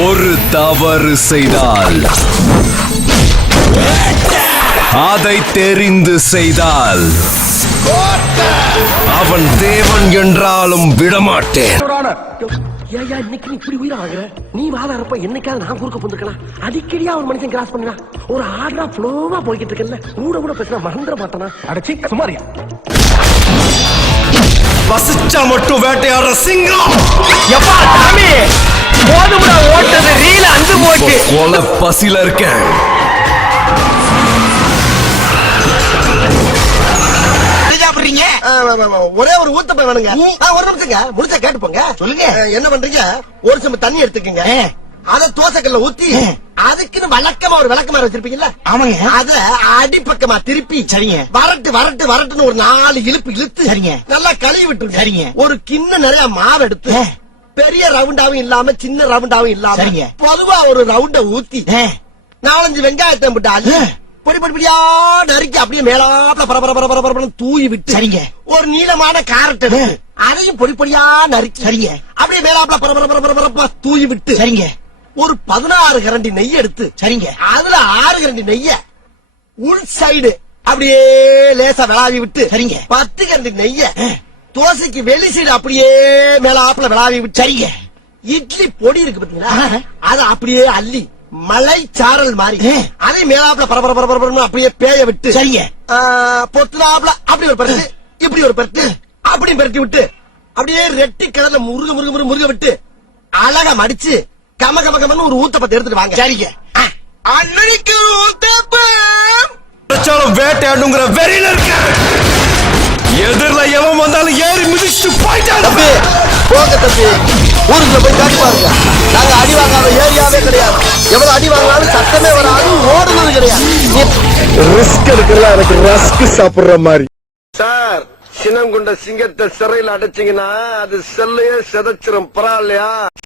ஒரு தவறு செய்தால் அதை தெரிந்து செய்தால் அவன் தேவன் என்றாலும் விடமாட்டேன். ஏயா இன்னைக்கு நீ இப்படி உயிரை வாங்குற? நீ வாழறப்ப என்னைக்காவது நான் குறுக்க போந்துக்கலாம். அடிக்கடியா ஒரு மனுஷன் கிராஸ் பண்ணா ஒரு ஆர்டரா ஃப்ளோவா போய்கிட்டு இருக்கல, கூட பேசினா மறந்துட மாட்டானா? அடச்சி சுமாரியா பசிச்சா மட்டும் வேட்டையாடுற சிங்கம். எப்பா சாமி போதும்டா, ஓட்டது ரீல அந்து போட்டு கொலை பசில இருக்கேன். ஒரே ஒரு ஊத்தப்ப வேணுங்க. ஒரு நிமிஷங்க முடிச்சா கேட்டு போங்க. சொல்லுங்க என்ன பண்றீங்க? ஒரு சம்பு தண்ணி எடுத்துக்கங்க, அத தோசைக்கல்ல ஊத்தி அதுக்குன்னு வழக்கமா ஒரு விளக்கமா வச்சிருப்பீங்கல்ல, ஆமாங்க, அத அடிப்பக்கமா திருப்பி சரிங்க வரட்டுன்னு ஒரு 4 இழுப்பு இழுத்து சரிங்க நல்லா கழுவி விட்டுருங்க. சரிங்க ஒரு கிண்ணம் நிறைய மாவு எடுத்து பெரிய ரவுண்டாவும் இல்லாம சின்ன ரவுண்டாவும் இல்லாம சரிங்க பொதுவா ஒரு ரவுண்ட ஊத்தி 4-5 வெங்காயத்தை போட்டு பொடி பொடியா நறுக்கி அப்படியே மேலாப்ல பரபர தூவி விட்டு சரிங்க ஒரு நீளமான கேரட் எடுத்து அதையும் பொடி பொடியா நறுக்கி சரிங்க அப்படியே மேலாப்ல பரபர தூவி விட்டு சரிங்க ஒரு 16 கரண்டி நெய் எடுத்து சரிங்க அதுல 6 கரண்டி நெய்ய உள் சைடு அப்படியே லேசா விளாவி விட்டு சரிங்க 10 கரண்டி நெய்ய தோசைக்கு வெளி சைடு அப்படியே மேலாப்ல விளாவி விட்டு சரிங்க இட்லி பொடி இருக்கு பாத்தீங்களா, அத அப்படியே அள்ளி மலை சாரல் மாதிரி அதை மேலாப்ல பரபர அப்படியே பேய விட்டு சரிங்க பொத்துனாப்ல அப்படி ஒரு பரட்டு இப்படி ஒரு பரட்டு அப்படி பரட்டி விட்டு அப்படியே ரெட்டி கலர்ல முருக விட்டு அழகா மடிச்சு கமன்னு ஒரு ஊத்தப்பத்தை எடுத்துட்டு வாங்க. சரிங்க அன்னைக்கு ஊத்தப்பம் வேட்டையாடுங்கிற வெறியில இருக்க. எதிரில எவன் வந்தாலும் ஏறி மிதிச்சு போயிட்டான். போங்க தம்பி, ஊருக்குள்ள போய் காட்டி பாருங்க. நாங்க அடி வாங்காத ஏரியாவே கிடையாது. எவ்வளவு அடி வாங்கினாலும் சத்தமே வராது, ஓடுனது கிடையாது. ரிஸ்க் எடுக்கலாம், எனக்கு ரஸ்க் சாப்பிடுற மாதிரி. சார், சினம் கொண்ட சிங்கத்தை சிறையில் அடைச்சிங்கன்னா அது செல்லையே செதைச்சிரும். பரவாயில்லையா?